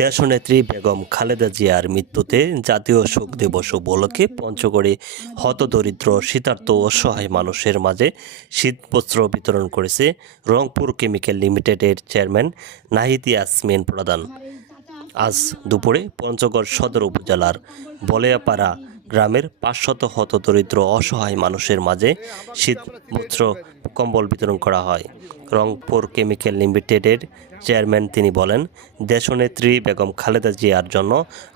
দেশনেত্রী বেগম খালেদা জিয়ার মৃত্যুতে জাতীয় শোক দিবস উপলক্ষে পঞ্চগড়ে হতদরিদ্র শীতার্ত অসহায় মানুষের মাঝে শীতবস্ত্র বিতরণ করেছে রংপুর কেমিক্যাল লিমিটেডের চেয়ারম্যান নাহিদ ইয়াসমিন প্রধান। আজ দুপুরে পঞ্চগড় সদর উপজেলার বলিয়াপাড়া গ্রামের 500 হতদরিদ্র অসহায় মানুষের মাঝে শীতবস্ত্র কম্বল বিতরণ করা হয়। রংপুর কেমিক্যাল লিমিটেডের চেয়ারম্যান তিনি বলেন, দেশনেত্রী বেগম খালেদা জিয়ার জন্য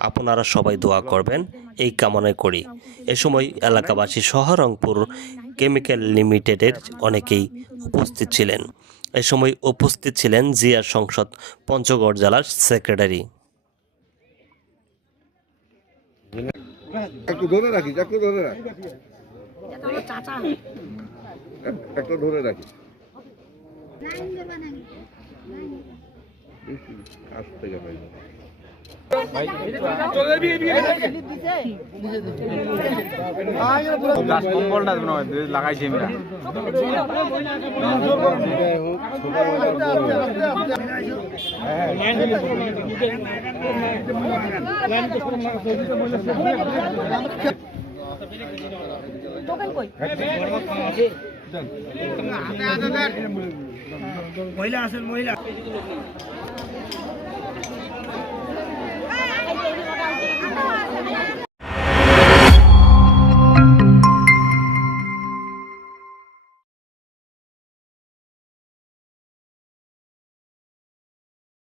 আপনারা সবাই দোয়া করবেন এই কামনা করি। এ সময় এলাকাবাসী সহ রংপুর কেমিক্যাল লিমিটেডের অনেকেই উপস্থিত ছিলেন। এ সময় উপস্থিত ছিলেন জিয়া সংসদ পঞ্চগড় জেলার সেক্রেটারি। একটু ধরে রাখিস, একটু ধরে রাখ, একটু ধরে রাখিস। আসতে গেলে লাগাইছি মহিলা আছেন মহিলা